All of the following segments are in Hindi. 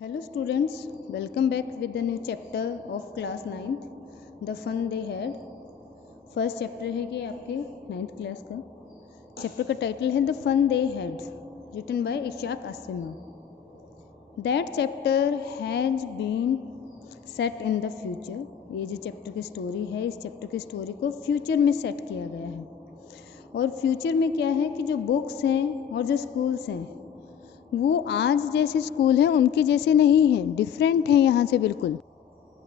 Hello students, welcome back with the new chapter of class 9th, The Fun They Had। First chapter है कि आपके 9th क्लास का चैप्टर का टाइटल है the fun they had, written by Isaac Asimov. That chapter has been set in the future. ये जो चैप्टर की स्टोरी है, इस चैप्टर की स्टोरी को फ्यूचर में सेट किया गया है। और फ्यूचर में क्या है कि जो बुक्स हैं और जो स्कूल्स हैं वो आज जैसे स्कूल हैं उनके जैसे नहीं हैं, डिफरेंट हैं यहाँ से बिल्कुल।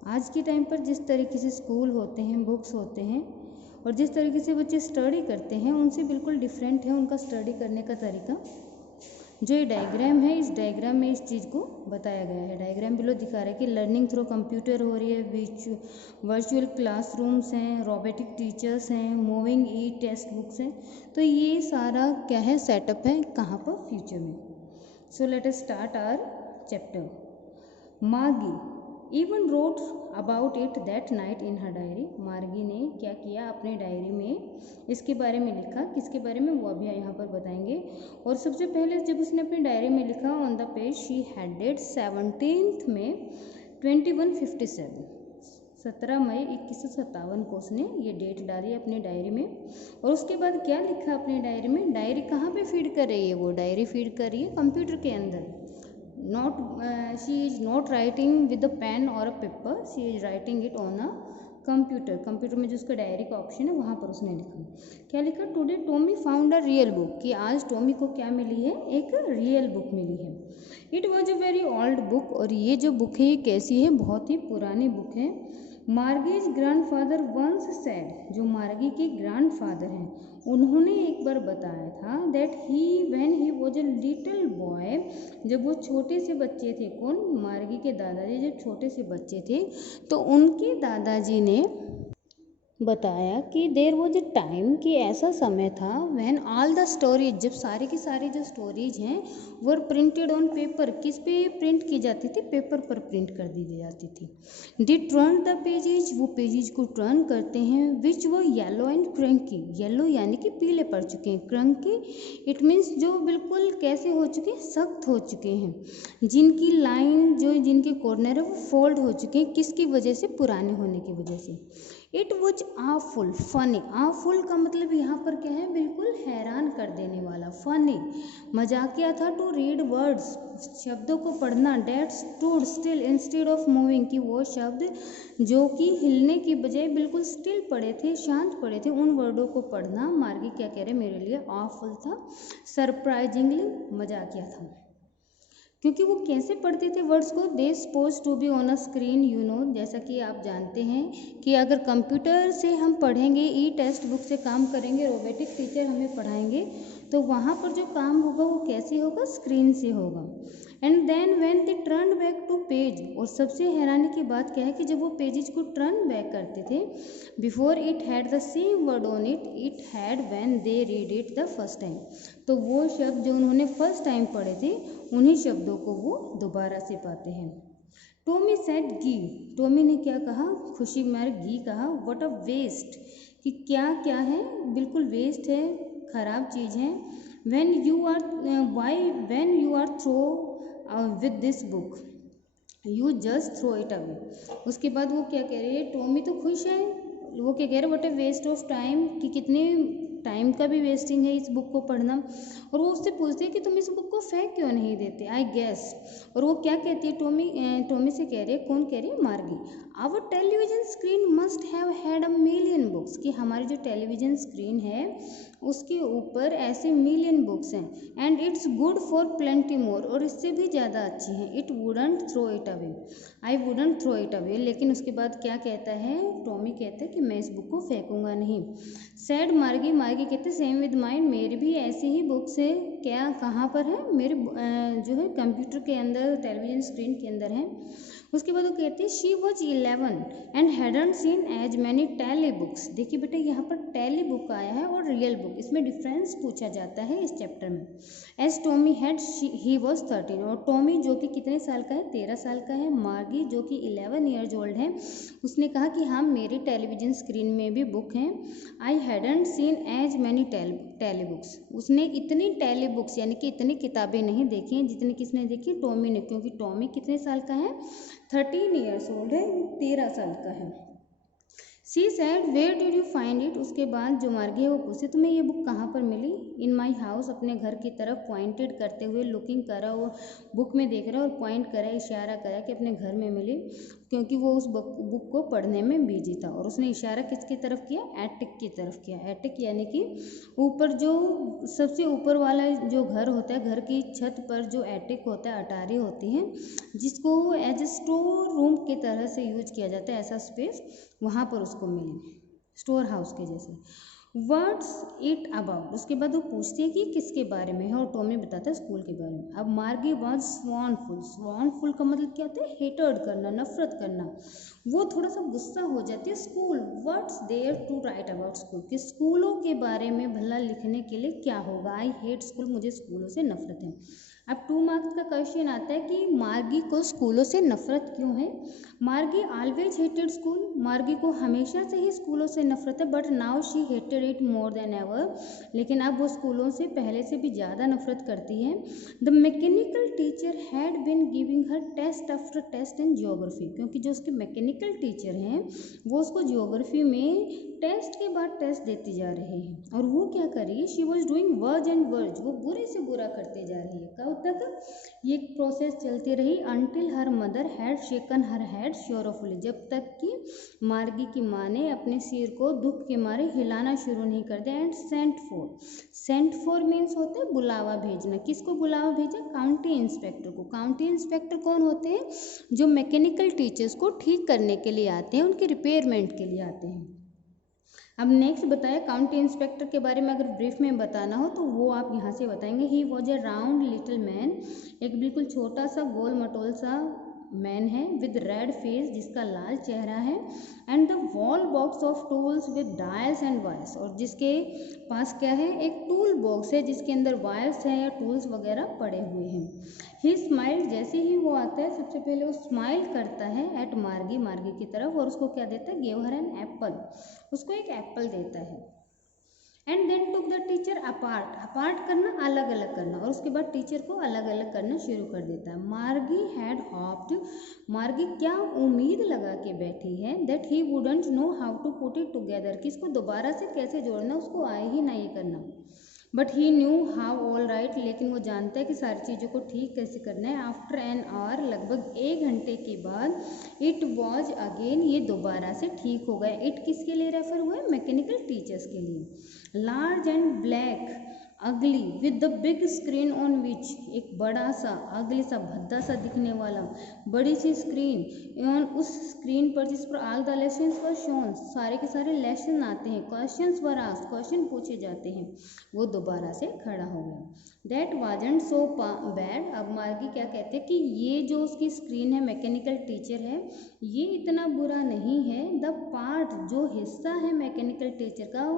आज के टाइम पर जिस तरीके से स्कूल होते हैं, बुक्स होते हैं और जिस तरीके से बच्चे स्टडी करते हैं उनसे बिल्कुल डिफरेंट है उनका स्टडी करने का तरीका। जो ये डायग्राम है, इस डायग्राम में इस चीज़ को बताया गया है। डायग्राम बिलो दिखा रहा है कि लर्निंग थ्रू कंप्यूटर हो रही है, वर्चुअल क्लासरूम्स हैं, रोबोटिक टीचर्स हैं, मूविंग ई टेक्स्ट बुक्स हैं। तो ये सारा क्या है, सेटअप है कहाँ पर, फ्यूचर में। So let us start our chapter. Margie even wrote about it that night in her diary. मार्गी ने क्या किया, अपने डायरी में इसके बारे में लिखा। किसके बारे में, वो अभी यहाँ पर बताएंगे। और सबसे पहले जब उसने अपनी डायरी में लिखा, on the page she had date 17 मई 2157, 17 मई 2157 को उसने ये डेट डाली अपनी डायरी में। और उसके बाद क्या लिखा अपनी डायरी में, डायरी कहाँ पे फीड कर रही है, वो डायरी फीड कर रही है कंप्यूटर के अंदर। She is not writing with a pen और a paper, she is writing it on a computer. Computer में जो उसका डायरी का ऑप्शन है वहाँ पर उसने लिखा। क्या लिखा, today Tommy found a real book, कि आज टॉमी को क्या मिली है, एक रियल बुक मिली है। It was a very old book, और ये जो बुक है ये कैसी है, बहुत ही पुरानी बुक है। मार्गीज ग्रैंडफादर वंस सेड, जो मार्गी के ग्रैंडफादर हैं उन्होंने एक बार बताया था, that when he was a little boy, जब वो छोटे से बच्चे थे। कौन, मार्गी के दादाजी जब छोटे से बच्चे थे तो उनके दादाजी ने बताया कि देर वॉज अ टाइम, कि ऐसा समय था, व्हेन ऑल द स्टोरीज, जब सारी की सारी जो स्टोरीज हैं वो प्रिंटेड ऑन पेपर, किस पे प्रिंट की जाती थी, पेपर पर प्रिंट कर दी जाती थी। डी टर्न द पेजेज, वो पेजेज को टर्न करते हैं, विच वो येलो एंड क्रंकी, येलो यानी कि पीले पड़ चुके हैं, क्रंकी इट मीन्स जो बिल्कुल कैसे हो चुके हैं, सख्त हो चुके हैं, जिनकी लाइन जो जिनके कॉर्नर है वो फोल्ड हो चुके हैं, किसकी वजह से, पुराने होने की वजह से। It was awful funny, awful का मतलब यहाँ पर क्या है, बिल्कुल हैरान कर देने वाला, फनी मजाकिया था। टू रीड वर्ड्स, शब्दों को पढ़ना, date stood still instead of moving, कि वो शब्द जो कि हिलने की बजाय बिल्कुल स्टिल पड़े थे, शांत पड़े थे, उन वर्डों को पढ़ना। मार्गी क्या कह रहे, मेरे लिए आवफुल था, सरप्राइजिंगली मजाकिया था। क्योंकि वो कैसे पढ़ते थे वर्ड्स को, they suppose to be on a screen, you know, जैसा कि आप जानते हैं कि अगर कंप्यूटर से हम पढ़ेंगे, ई टेक्स्ट बुक से काम करेंगे, रोबोटिक टीचर हमें पढ़ाएंगे, तो वहाँ पर जो काम होगा वो कैसे होगा, स्क्रीन से होगा। And then when they turn back to page, और सबसे हैरानी की बात क्या है कि जब वो पेजेज को टर्न बैक करते थे, before it had the same word on it, it had when they read it the first time, तो वो शब्द जो उन्होंने फर्स्ट टाइम पढ़े थे उन्हीं शब्दों को वो दोबारा से पाते हैं। टॉमी सेड गी, टॉमी ने क्या कहा, खुशी मार गी कहा, व्हाट अ वेस्ट, कि क्या क्या है, बिल्कुल वेस्ट है, खराब चीज़ है। When you are through with this book, you just throw it away. उसके बाद वो क्या कह रही है, टॉमी तो खुश है, वो क्या कह रहे हैं, what a waste of time, कि कितने टाइम का भी वेस्टिंग है इस बुक को पढ़ना। और वो उससे पूछते हैं कि तुम इस बुक को फेंक क्यों नहीं देते, आई गेस। और वो क्या कहती है, टॉमी से कह रही है, कौन कह रही है, Margie, our television screen must have had a million books, कि हमारी जो टेलीविजन स्क्रीन है उसके ऊपर ऐसे मिलियन बुक्स हैं, and it's good for plenty more, और इससे भी ज़्यादा अच्छी हैं, it wouldn't throw it away, I wouldn't throw it away. लेकिन उसके बाद क्या कहता है, टॉमी कहता है कि मैं इस बुक को फेंकूंगा नहीं। सैड मार्गी, मार्गी कहते सेम विद माइन, मेरी भी ऐसी ही बुक्स है, क्या कहाँ पर है, मेरे जो है कंप्यूटर के अंदर, टेलीविजन स्क्रीन के अंदर है। उसके बाद वो कहते हैं she was 11 and hadn't seen as many tele books. देखिए बेटा यहाँ पर टेली बुक आया है और रियल बुक, इसमें डिफरेंस पूछा जाता है इस चैप्टर में। As Tommy had he was 13, और टॉमी जो कि कितने साल का है, 13 साल का है। मार्गी जो कि 11 ईयर्स ओल्ड है, उसने कहा कि हाँ मेरी टेलीविजन स्क्रीन में भी बुक हैं। I hadn't seen as many tele books. उसने इतनी टेली बुक्स यानी कि इतनी किताबें नहीं देखी हैं जितनी किसने देखी, टॉमी ने, क्योंकि टॉमी कितने साल का है, 13 ईयर्स ओल्ड है, 13 साल का है। She said where did you find it, उसके बाद जो मार्गी है वो पूछे तुम्हें ये बुक कहाँ पर मिली। इन माई हाउस, अपने घर की तरफ पॉइंटेड करते हुए, लुकिंग करा, वो बुक में देख रहा और पॉइंट करा, इशारा करा कि अपने घर में मिली, क्योंकि वो उस बुक को पढ़ने में बिजी था। और उसने इशारा किसकी तरफ किया, एटिक की तरफ किया। एटिक यानी कि ऊपर जो सबसे ऊपर वाला जो घर होता है, घर की छत पर जो एटिक होता है, अटारी होती है, जिसको एज ए स्टोर रूम की तरह से यूज किया जाता है, ऐसा स्पेस वहाँ पर उसको मिले, स्टोर हाउस के जैसे। व्हाट्स इट अबाउट, उसके बाद वो पूछती है कि किसके बारे में है, और टॉमी बताता है स्कूल के बारे में। अब मार्गी वॉज स्वॉनफुल, स्वॉनफुल का मतलब क्या होता है, हेटर्ड करना, नफरत करना। वो थोड़ा सा गुस्सा हो जाती है। School, what's there to write about school, कि स्कूलों के बारे में भला लिखने के लिए क्या होगा। आई हेट स्कूल, मुझे स्कूलों से नफरत है। अब 2 मार्क्स का क्वेश्चन आता है कि मार्गी को स्कूलों से नफरत क्यों है। मार्गी ऑलवेज हेटेड स्कूल, मार्गी को हमेशा से ही स्कूलों से नफरत है, but now she hated it more than ever, लेकिन अब वो स्कूलों से पहले से भी ज़्यादा नफरत करती है। The mechanical teacher had been giving her test after test in geography, क्योंकि जो उसके मैकेनिकल टीचर हैं वो उसको जियोग्राफी में टेस्ट के बाद टेस्ट देते जा रहे हैं। और वो क्या कर रही है, she was doing verge and verge, वो बुरे से बुरा करते जा रही है। कब तक ये प्रोसेस चलती रही, until her mother had shaken her head sorrowfully, जब तक कि मार्गी की माँ ने अपने सिर को दुख के मारे हिलाना शुरू नहीं कर दिया। And sent for, sent for means होता है बुलावा भेजना। किसको बुलावा भेजा, काउंटी इंस्पेक्टर को। काउंटी इंस्पेक्टर कौन होते हैं, जो मैकेनिकल टीचर्स को ठीक करने के लिए आते हैं, उनके रिपेयरमेंट के लिए आते हैं। अब नेक्स्ट बताया काउंटी इंस्पेक्टर के बारे में, अगर ब्रीफ में बताना हो तो वो आप यहाँ से बताएंगे। He was A round little man, एक बिल्कुल छोटा सा गोल मटोल सा मैन है, विद रेड फेस, जिसका लाल चेहरा है, and the wall box of tools with dials and wires, और जिसके पास क्या है, एक टूल बॉक्स है जिसके अंदर वायर्स हैं या टूल्स वगैरह पड़े हुए हैं। ही स्माइल, जैसे ही वो आता है सबसे पहले वो स्माइल करता है एट मार्गी, मार्गी की तरफ, और उसको क्या देता है, गिव हर एन एप्पल, उसको एक एप्पल देता है। And then took the teacher apart, apart करना, अलग अलग करना, और उसके बाद टीचर को अलग अलग करना शुरू कर देता है। मार्गी हैड हॉप्ड, मार्गी क्या उम्मीद लगा के बैठी है, that he wouldn't know how to put it together, कि इसको दोबारा से कैसे जोड़ना, उसको आए ही नहीं करना। But he knew how all right, लेकिन वो जानता है कि सारी चीज़ों को ठीक कैसे करना है। आफ्टर एन आवर, लगभग 1 घंटे के बाद, इट वॉज अगेन, ये दोबारा से ठीक हो गया। इट किसके लिए रेफर हुआ है, मैकेनिकल टीचर्स के लिए। लार्ज एंड ब्लैक अगली with the big screen on which, एक बड़ा सा अगली सा भद्दा सा दिखने वाला बड़ी सी स्क्रीन, ऑन उस स्क्रीन पर जिस पर all the lessons were shown, सारे के सारे लेसन आते हैं, क्वेश्चंस वर आस्क्ड, क्वेश्चन पूछे जाते हैं, वो दोबारा से खड़ा हो गया। दैट वाजंट सो बैड, अब मार्गी क्या कहते हैं कि ये जो उसकी स्क्रीन है, मैकेनिकल टीचर है, ये इतना बुरा नहीं है। द पार्ट, जो हिस्सा है मैकेनिकल टीचर का,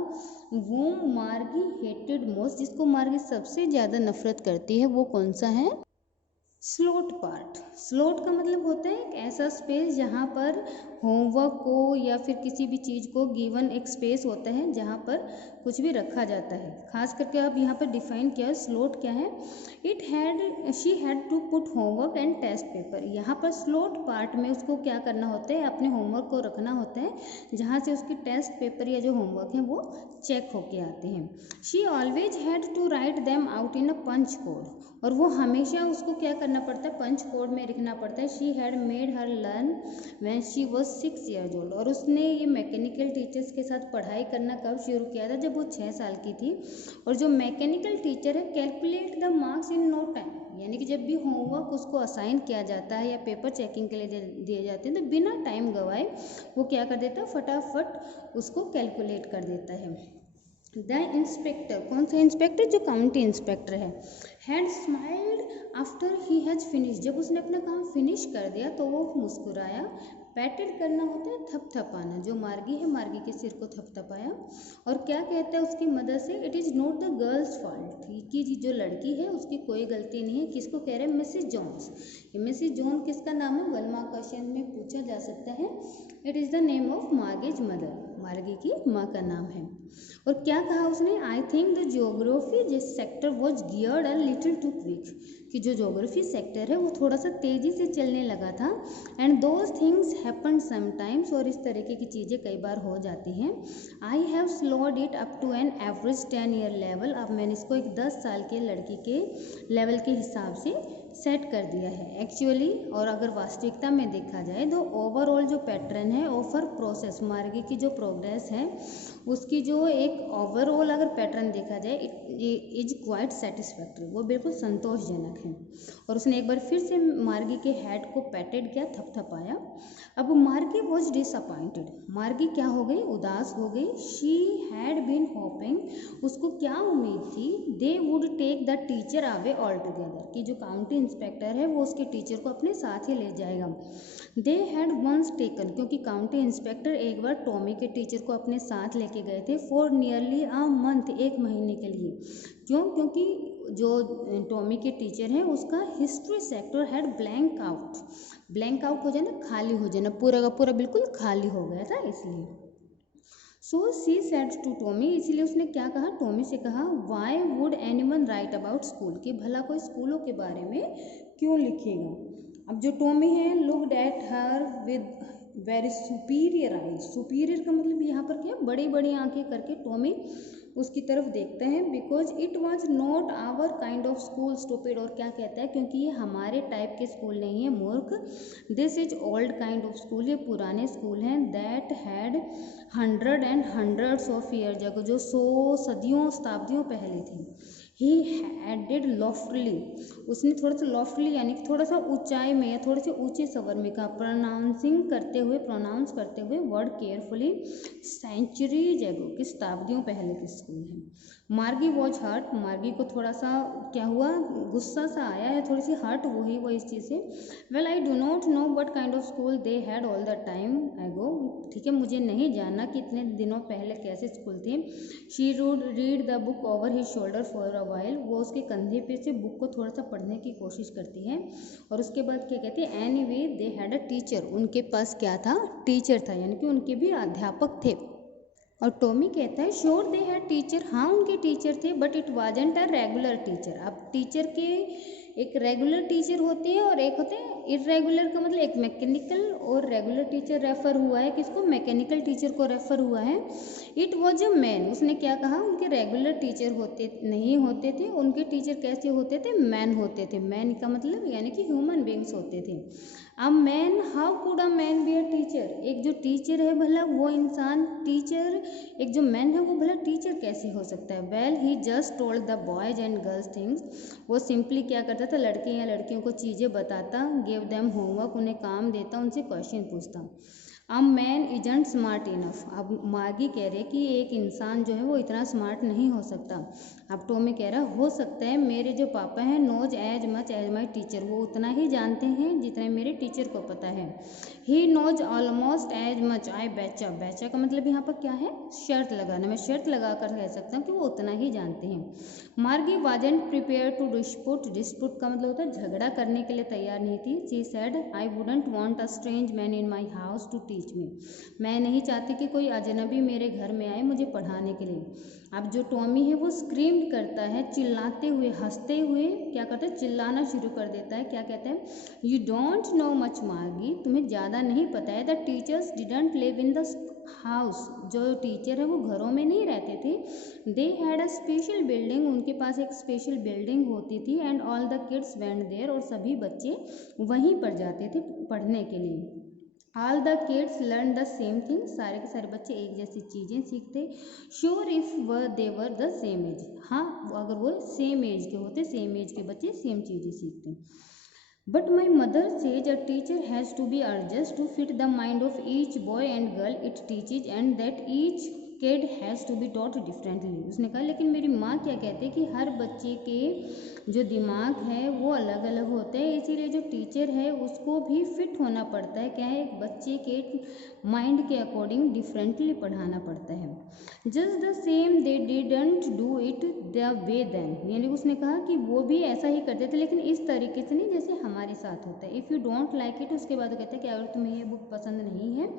वो मार्गी हेटेड मोस्ट, जिसको मार्गी सबसे ज़्यादा नफरत करती है, वो कौन सा है, स्लॉट पार्ट। स्लॉट का मतलब होता है एक ऐसा स्पेस जहाँ पर होमवर्क को या फिर किसी भी चीज़ को गिवन एक स्पेस होता है जहाँ पर कुछ भी रखा जाता है। खास करके अब यहाँ पर डिफाइन किया है स्लॉट क्या है। It had, she had to put homework and test paper, यहाँ पर स्लॉट पार्ट में उसको क्या करना होता है, अपने होमवर्क को रखना होता है, जहाँ से उसकी टेस्ट पेपर या जो होमवर्क है वो चेक होके आते हैं। She always had to write them out in a punch code, और वो हमेशा उसको क्या करना पड़ता है, पंच कोड में लिखना पड़ता है। She had made her learn when she was 6 years old, और उसने ये मैकेनिकल टीचर्स के साथ पढ़ाई करना कब शुरू किया था, जब वो 6 साल की थी। और जो मैकेनिकल टीचर है, calculate the marks in no time, यानी कि जब भी होमवर्क उसको असाइन किया जाता है या पेपर चेकिंग के लिए दिए जाते हैं, तो बिना टाइम गवाए वो क्या कर देता है, फटाफट उसको कैलकुलेट कर देता है। द इंस्पेक्टर, कौन सा इंस्पेक्टर, जो काउंटी इंस्पेक्टर है, had smiled after he has finish, जब उसने अपना काम फिनिश कर दिया तो वो मुस्कुराया। पैटेड करना होता है थपथपाना, जो मार्गी है मार्गी के सिर को थपथपाया। और क्या कहता है उसकी मदर से, it is not the girls fault, कि जो लड़की है उसकी कोई गलती नहीं है। किसको कह रहे हैं, मिसेज जोन्स। मिसेज जोन किसका नाम है, 1 मार्क क्वेश्चन में पूछा जा सकता है। It is the name of mortgage mother, मार्गी की माँ का नाम है। और क्या कहा उसने, I think the geography sector was geared a little too quick, कि जो ज्योग्राफी सेक्टर है वो थोड़ा सा तेज़ी से चलने लगा था। And those things happen sometimes, और इस तरीके की चीज़ें कई बार हो जाती हैं। I have slowed it up to an average 10 year level, अब मैंने इसको एक 10 साल के लड़की के लेवल के हिसाब से सेट कर दिया है एक्चुअली। और अगर वास्तविकता में देखा जाए तो ओवरऑल जो पैटर्न है ऑफर प्रोसेस, मार्गी की जो प्रोग्रेस है उसकी जो एक ओवरऑल अगर पैटर्न देखा जाए इट इज क्वाइट सेटिस्फैक्ट्री, वो बिल्कुल संतोषजनक है। और उसने एक बार फिर से मार्गी के हेड को पैटेड किया, थपथपाया। अब मार्गी वॉज डिसअपॉइंटेड, मार्गी क्या हो गई, उदास हो गई। शी हैड बीन होपिंग, उसको क्या उम्मीद थी, they would take the teacher away all together, कि जो काउंटी इंस्पेक्टर है वो उसके टीचर को अपने साथ ही ले जाएगा। दे हैड वंस टेकन, क्योंकि काउंटी इंस्पेक्टर एक बार टॉमी के टीचर को अपने साथ लेके गए थे फॉर नियरली अ मंथ, 1 महीने के लिए। क्यों, क्योंकि जो टॉमी के टीचर हैं उसका history sector had blank out, blank out हो जाना, खाली हो जाना, पूरा का पूरा बिल्कुल खाली हो गया था इसलिए। सो सी सेड टू टॉमी, इसलिए उसने क्या कहा, टॉमी से कहा, why would anyone right about school, कि भला कोई स्कूलों के बारे में क्यों लिखेगा। अब जो टॉमी है looked at her with very superior eyes, superior का मतलब यहाँ पर क्या, बड़ी बड़ी आंखें करके टॉमी उसकी तरफ देखते हैं। Because it was not our kind of school stupid, और क्या कहता है, क्योंकि ये हमारे टाइप के स्कूल नहीं है मूर्ख। This is old kind of school, ये पुराने स्कूल हैं। That had 100 and hundreds of year ago, जो 100 सदियों शताब्दियों पहले थी। ही एडेड लॉफ्टली, उसने थोड़ा सा लॉफ्टली यानी कि थोड़ा सा ऊंचाई में या थोड़े से ऊंचे स्वर में कहा, प्रोनाउंसिंग करते हुए, प्रोनाउंस करते हुए वर्ड केयरफुली, सेंचुरीज एगो, कि शताब्दियों पहले के स्कूल है। मार्गी वॉज हर्ट, मार्गी को थोड़ा सा क्या हुआ, गुस्सा सा आया है, थोड़ी सी हर्ट हुई वो इस चीज़ से। Well I do not know what kind of school they had all the time एगो, ठीक है, मुझे नहीं जानना कि इतने दिनों पहले कैसे स्कूल थे। She would read the book over his shoulder for a while, वो उसके कंधे पे से बुक को थोड़ा सा पढ़ने की कोशिश करती है। और उसके बाद क्या कहती है, anyway they had a teacher, उनके पास क्या था, टीचर था, यानी कि उनके भी अध्यापक थे। और टॉमी कहता है, श्योर दे हैड टीचर, हाँ उनके टीचर थे, but it wasn't a regular teacher. अब टीचर के एक रेगुलर टीचर होते हैं और एक होते हैं इरेगुलर, का मतलब एक मैकेनिकल और रेगुलर टीचर रेफर हुआ है किसको, मैकेनिकल टीचर को रेफर हुआ है। इट वॉज अ मैन, उसने क्या कहा, उनके रेगुलर टीचर होते नहीं होते थे, उनके टीचर कैसे होते थे, मैन होते थे। मैन का मतलब यानी कि ह्यूमन बींग्स होते थे। A man, how could a man be a teacher, एक जो टीचर है भला वो इंसान टीचर, एक जो मैन है वो भला टीचर कैसे हो सकता है। Well he just told the boys and girls things, वो सिंपली क्या करता था, लड़के या लड़कियों को चीज़ें बताता, गिव देम होमवर्क, उन्हें काम देता, उनसे क्वेश्चन पूछता। A man isn't smart enough, अब मार्गी कह रहे कि एक इंसान जो है वो इतना स्मार्ट नहीं हो सकता। अब टॉमी कह रहा हो सकता है, मेरे जो पापा हैं knows as much as my teacher, वो उतना ही जानते हैं जितना मेरे टीचर को पता है। He knows almost as much I बेचा, बेचा का मतलब यहाँ पर क्या है, शर्त लगाना, मैं शर्त लगा कर कह सकता हूँ कि वो उतना ही जानते हैं। मार्गी वाजेंट प्रिपेयर टू डिस्पुट, डिस्पुट का मतलब होता है झगड़ा करने के लिए तैयार नहीं थी। She said I wouldn't want a strange man in my house to teach me, मैं नहीं चाहती कि कोई अजनबी मेरे घर में आए मुझे पढ़ाने के लिए। अब जो टॉमी है वो स्क्रीम करता है, चिल्लाते हुए, हंसते हुए क्या करता है, चिल्लाना शुरू कर देता है। क्या कहते हैं, यू डोंट नो मच मार्गी, तुम्हें ज़्यादा नहीं पता है। The teachers didn't live in the house, जो टीचर है वो घरों में नहीं रहते थे। They had a special building, उनके पास एक स्पेशल बिल्डिंग होती थी। And all the kids went there, और सभी बच्चे वहीं पर जाते थे पढ़ने के लिए। All the kids learn the same thing, सारे के सारे बच्चे एक जैसी चीज़ें सीखते। Sure if they were the same age, हाँ अगर वो सेम एज के होते, सेम एज के बच्चे सेम चीज़ें सीखते। But my mother says a teacher has to be adjust to fit the mind of each boy and girl it teaches, and that each kid has to be taught differently. उसने कहा लेकिन मेरी माँ क्या कहती है कि हर बच्चे के जो दिमाग है वो अलग अलग होते हैं, इसीलिए जो टीचर है उसको भी फिट होना पड़ता है, क्या है, एक बच्चे के माइंड के अकॉर्डिंग डिफरेंटली पढ़ाना पड़ता है। Just the same they didn't do it the way then, यानी उसने कहा कि वो भी ऐसा ही करते थे लेकिन इस तरीके से नहीं जैसे हमारे साथ होता है। If you don't like it, उसके बाद वो कहते हैं कि अगर तुम्हें ये बुक पसंद नहीं है,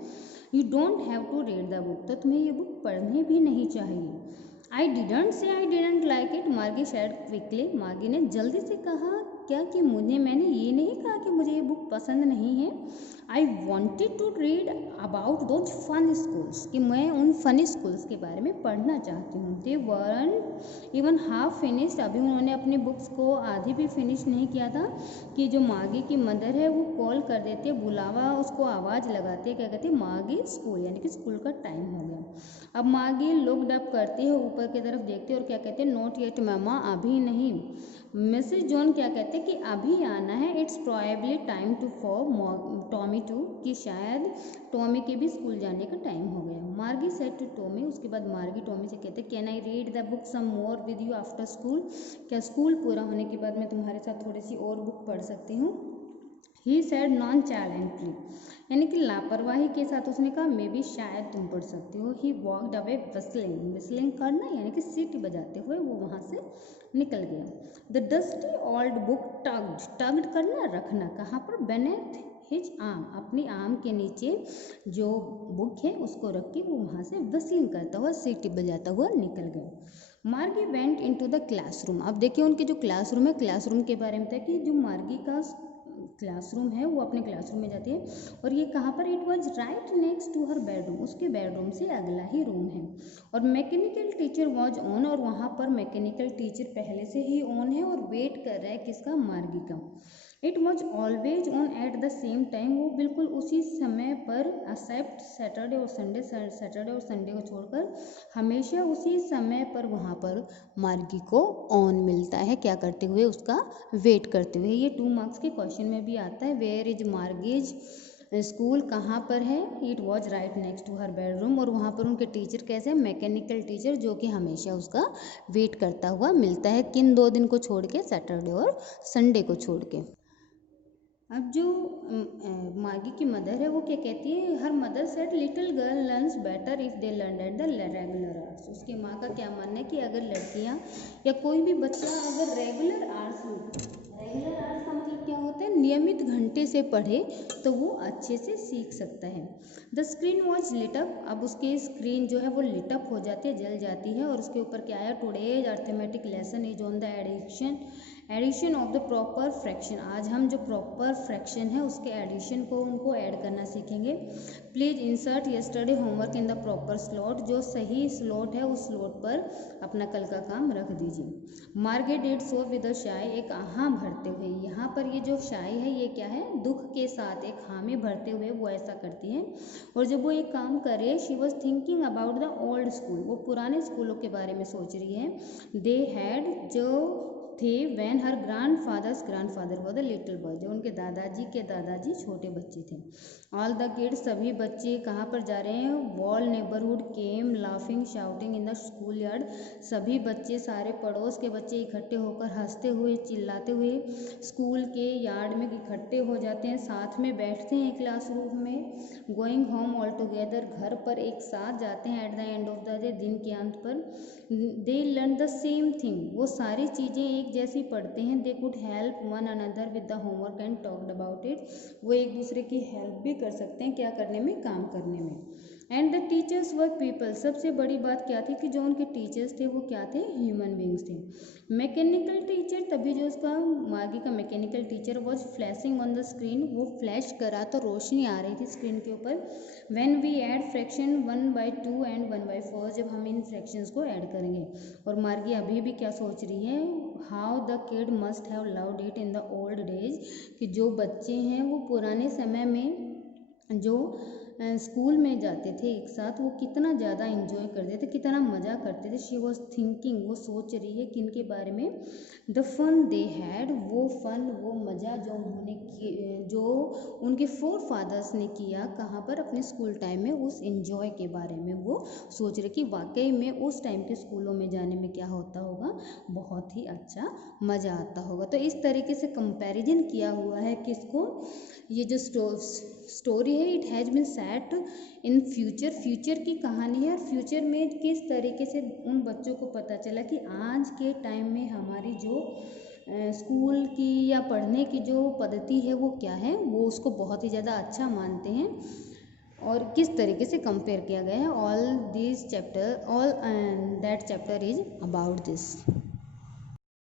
you don't have to read the book, तो तुम्हें ये बुक पढ़नी भी नहीं चाहिए। I didn't say I didn't like it, मार्गी सेड क्विकली, मार्गी ने जल्दी से कहा क्या कि मैंने ये नहीं कहा कि मुझे ये बुक पसंद नहीं है। I wanted to read about those fun schools, कि मैं उन फन स्कूल्स के बारे में पढ़ना चाहती हूँ। They weren't even half finished, अभी उन्होंने अपनी बुक्स को आधी भी फिनिश नहीं किया था कि जो मार्गी की मदर है वो कॉल कर देती है, बुलावा उसको आवाज़ लगाती है, क्या कहती है, मार्गी स्कूल, यानी कि स्कूल का टाइम हो गया। अब मार्गी लुक्ड अप करती है, ऊपर की तरफ देखती है और क्या कहते हैं, नॉट येट मम्मा, अभी नहीं। मिसेस जॉन क्या कहते हैं कि अभी आना है, it's probably time to for Tommy to, कि शायद टॉमी के भी स्कूल जाने का टाइम हो गया। मार्गी सेड टू टॉमी, उसके बाद मार्गी टॉमी से कहते हैं can I read the book some more with you after school, क्या स्कूल पूरा होने के बाद मैं तुम्हारे साथ थोड़ी सी और बुक पढ़ सकती हूँ। ही सैड नॉन चैलेंटली, यानी कि लापरवाही के साथ उसने कहा मे बी शायद तुम पढ़ सकती हो। He walked away whistling, whistling करना यानी कि सीटी बजाते हुए वो वहाँ से निकल गया। The dusty old book tugged, tugged करना रखना, कहाँ पर, बेनेथ हिज आर्म, अपनी आर्म के नीचे जो बुक है उसको रख के वो वहाँ से विस्लिंग करता हुआ सीटी बजाता हुआ निकल गया। मार्गी वेंट इनटू द क्लासरूम, अब देखिए उनके जो क्लासरूम है, क्लासरूम के बारे में था कि जो मार्गी का क्लासरूम है वो अपने क्लासरूम में जाती है और ये कहाँ पर, it was right next to her bedroom, उसके बेडरूम से अगला ही रूम है। और मैकेनिकल टीचर वॉज ऑन, और वहाँ पर मैकेनिकल टीचर पहले से ही ऑन है और वेट कर रहा है किसका, मार्गी का। It was always on at the same time, वो बिल्कुल उसी समय पर, एक्सेप्ट सैटरडे और संडे, सैटरडे और संडे को छोड़कर हमेशा उसी समय पर वहाँ पर मार्गी को ऑन मिलता है, क्या करते हुए, उसका वेट करते हुए। ये 2 मार्क्स के क्वेश्चन में भी आता है, वेयर इज मार्गीज स्कूल, कहाँ पर है, it was right next to her bedroom, और वहाँ पर उनके टीचर कैसे, मैकेनिकल टीचर, जो कि हमेशा उसका वेट करता हुआ मिलता है, किन 2 दिन को छोड़ के, सैटरडे और संडे को छोड़ के। अब जो मार्गी की मदर है वो क्या कहती है, her mother said little girl learns better if they learn at the regular hours, उसकी माँ का क्या मानना है कि अगर लड़कियाँ या कोई भी बच्चा अगर रेगुलर आवर्स का मतलब क्या होता है, नियमित घंटे से पढ़े तो वो अच्छे से सीख सकता है। द स्क्रीन वॉज लिटअप, अब उसकी स्क्रीन जो है वो लिटअप हो जाती है, जल जाती है, और उसके ऊपर क्या आया, today's arithmetic lesson is on the addition of the proper fraction, आज हम जो प्रॉपर फ्रैक्शन है उसके एडिशन को उनको ऐड करना सीखेंगे। Please insert yesterday homework in the proper slot, जो सही स्लॉट है उस स्लॉट पर अपना कल का काम रख दीजिए। मार्गे डिड सो विद अ शाय, एक आहा भरते हुए, यहाँ पर ये जो शाय है ये क्या है, दुख के साथ एक हाँ में भरते हुए वो ऐसा करती है। और जब वो एक काम करे, she was thinking about the old school, वो पुराने स्कूलों के बारे में सोच रही है। दे हैड, जो थे, when her grandfather was the little boy, जो उनके दादाजी के दादाजी छोटे बच्चे थे। ऑल द किड्स, सभी बच्चे कहाँ पर जा रहे हैं, wall neighbourhood came laughing shouting in the school yard, सभी बच्चे, सारे पड़ोस के बच्चे इकट्ठे होकर हंसते हुए चिल्लाते हुए स्कूल के यार्ड में इकट्ठे हो जाते हैं, साथ में बैठते हैं क्लासरूम में। गोइंग होम ऑल टुगेदर, घर पर एक साथ जाते हैं। At the end of the day, दिन के अंत पर। They learn the same thing, वो सारी चीज़ें एक जैसी पढ़ते हैं। They could help one another with the homework and talked about it, वो एक दूसरे की हेल्प भी कर सकते हैं, क्या करने में, काम करने में। And the teachers were people, सबसे बड़ी बात क्या थी कि जो उनके टीचर्स थे वो क्या थे, ह्यूमन बींग्स थे। मैकेनिकल टीचर, तभी जो उसका मार्गी का mechanical teacher was flashing on the screen, वो फ्लैश करा तो रोशनी आ रही थी स्क्रीन के ऊपर। When we add fraction 1/2 and 1/4, जब हम इन फ्रैक्शंस को ऐड करेंगे। और मार्गी अभी भी क्या सोच रही है, how the kid must have loved it in the old days, कि जो बच्चे हैं वो पुराने समय में जो स्कूल में जाते थे एक साथ, वो कितना ज़्यादा इंजॉय करते थे, कितना मज़ा करते थे। शी वॉज थिंकिंग, वो सोच रही है किन के बारे में, द फन दे हैड, वो फन, वो मज़ा जो उन्होंने जो उनके फोर फादर्स ने किया, कहाँ पर, अपने स्कूल टाइम में, उस इंजॉय के बारे में वो सोच रहे कि वाकई में उस टाइम के स्कूलों में जाने में क्या होता होगा, बहुत ही अच्छा मज़ा आता होगा। तो इस तरीके से कंपैरिजन किया हुआ है किसको, ये जो स्टोरी है, it has been set in future, future की कहानी है। और फ्यूचर में किस तरीके से उन बच्चों को पता चला कि आज के टाइम में हमारी जो स्कूल की या पढ़ने की जो पद्धति है वो क्या है, वो उसको बहुत ही ज़्यादा अच्छा मानते हैं, और किस तरीके से कंपेयर किया गया है। All this chapter, all that chapter is about this.